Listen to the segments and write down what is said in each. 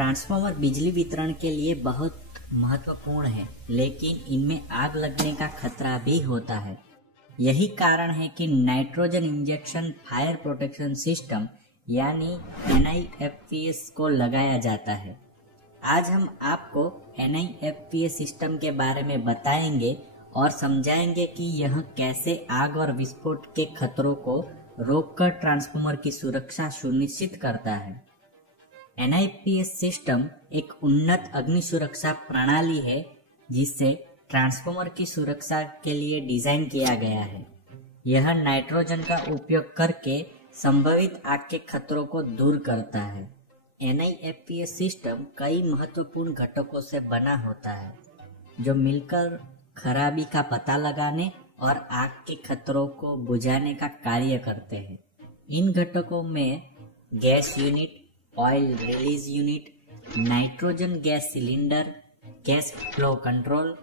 Transformer बिजली वितरण के लिए बहुत महत्वपूर्ण है, लेकिन इनमें आग लगने का खतरा भी होता है। यही कारण है कि nitrogen injection fire protection system यानी NIFPS को लगाया जाता है। आज हम आपको NIFPS सिस्टम के बारे में बताएंगे और समझाएंगे कि यह कैसे आग और विस्फोट के खतरों को रोककर ट्रांसफार्मर की सुरक्षा सुनिश्चित करता है। NIFPS सिस्टम एक उन्नत अग्नि सुरक्षा प्रणाली है जिसे ट्रांसफार्मर की सुरक्षा के लिए डिजाइन किया गया है। यह नाइट्रोजन का उपयोग करके संभावित आग के खतरों को दूर करता है। NIFPS सिस्टम कई महत्वपूर्ण घटकों से बना होता है जो मिलकर खराबी का पता लगाने और आग के खतरों को बुझाने का कार्य करते हैं। इन घटकों में gas unit, oil release unit, nitrogen gas cylinder, gas flow control,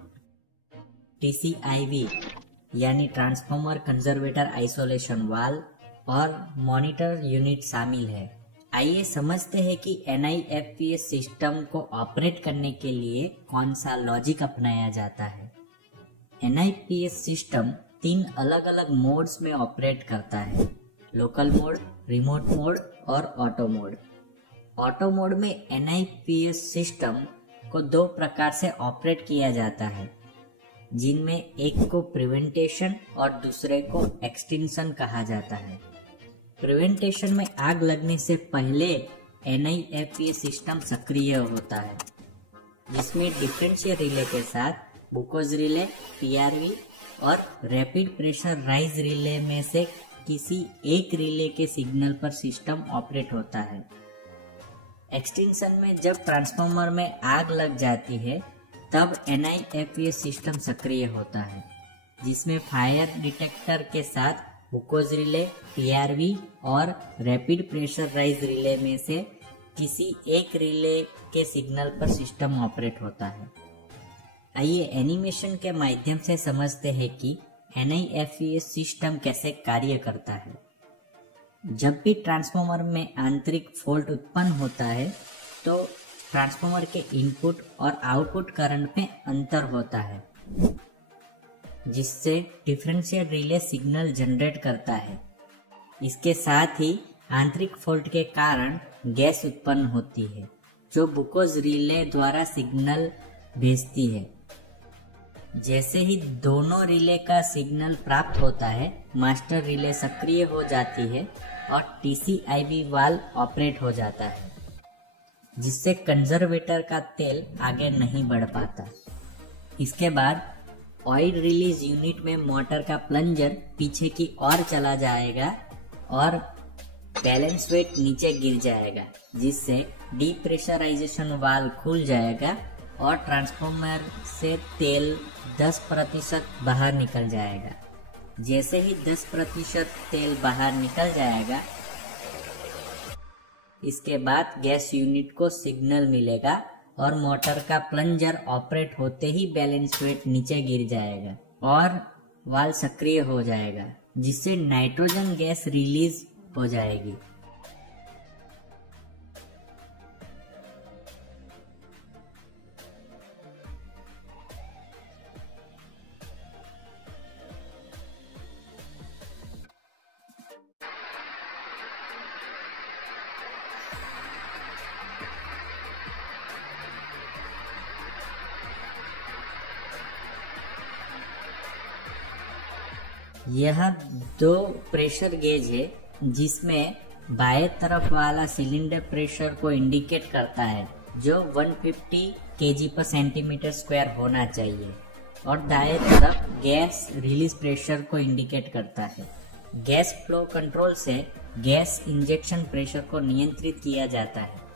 TCIV यानी ट्रांसफार्मर कंजर्वेटर आइसोलेशन वाल्व और मॉनिटर यूनिट शामिल है। आइए समझते हैं कि NIFPS सिस्टम को ऑपरेट करने के लिए कौन सा लॉजिक अपनाया जाता है। NIFPS सिस्टम 3 अलग अलग मोड्स में ऑपरेट करता है: लोकल मोड, रिमोट मोड और ऑटो मोड। ऑटो मोड में NIFPS सिस्टम को 2 प्रकार से ऑपरेट किया जाता है, जिनमें एक को प्रिवेंटेशन और दूसरे को एक्सटिंक्शन कहा जाता है। प्रिवेंटेशन में आग लगने से पहले NIFPS सिस्टम सक्रिय होता है, जिसमें डिफरेंशियल रिले के साथ बुकोज रिले, PRV और रैपिड प्रेशर राइज रिले में से किसी एक रिले के सिग्नल पर सिस्टम ऑपरेट होता है। एक्सटिंक्शन में जब ट्रांसफार्मर में आग लग जाती है तब NIFPS सिस्टम सक्रिय होता है, जिसमें फायर डिटेक्टर के साथ बुकोज रिले, PRV और रैपिड प्रेशर राइज रिले में से किसी एक रिले के सिग्नल पर सिस्टम ऑपरेट होता है। आइए एनिमेशन के माध्यम से समझते हैं कि NIFPS सिस्टम कैसे कार्य करता है। जब भी ट्रांसफार्मर में आंतरिक फॉल्ट उत्पन्न होता है तो ट्रांसफार्मर के इनपुट और आउटपुट करंट में अंतर होता है, जिससे डिफरेंशियल रिले सिग्नल जनरेट करता है। इसके साथ ही आंतरिक फॉल्ट के कारण गैस उत्पन्न होती है, जो बुकोज रिले द्वारा सिग्नल भेजती है। जैसे ही दोनों रिले का सिग्नल प्राप्त होता है, मास्टर रिले सक्रिय हो जाती है और TCIV वाल्व ऑपरेट हो जाता है, जिससे कंजर्वेटर का तेल आगे नहीं बढ़ पाता। इसके बाद ऑयल रिलीज यूनिट में मोटर का प्लंजर पीछे की ओर चला जाएगा और बैलेंस वेट नीचे गिर जाएगा, जिससे डीप्रेशराइजेशन वाल्व खुल जाएगा और ट्रांसफार्मर से तेल 10% बाहर निकल जाएगा। जैसे ही 10% तेल बाहर निकल जाएगा, इसके बाद गैस यूनिट को सिग्नल मिलेगा और मोटर का प्लंजर ऑपरेट होते ही बैलेंस वेट नीचे गिर जाएगा और वाल्व सक्रिय हो जाएगा, जिससे नाइट्रोजन गैस रिलीज हो जाएगी। यह 2 प्रेशर गेज है, जिसमें बाएं तरफ वाला सिलेंडर प्रेशर को इंडिकेट करता है, जो 150 kg/cm² होना चाहिए, और दाएं तरफ गैस रिलीज प्रेशर को इंडिकेट करता है। गैस फ्लो कंट्रोल से गैस इंजेक्शन प्रेशर को नियंत्रित किया जाता है।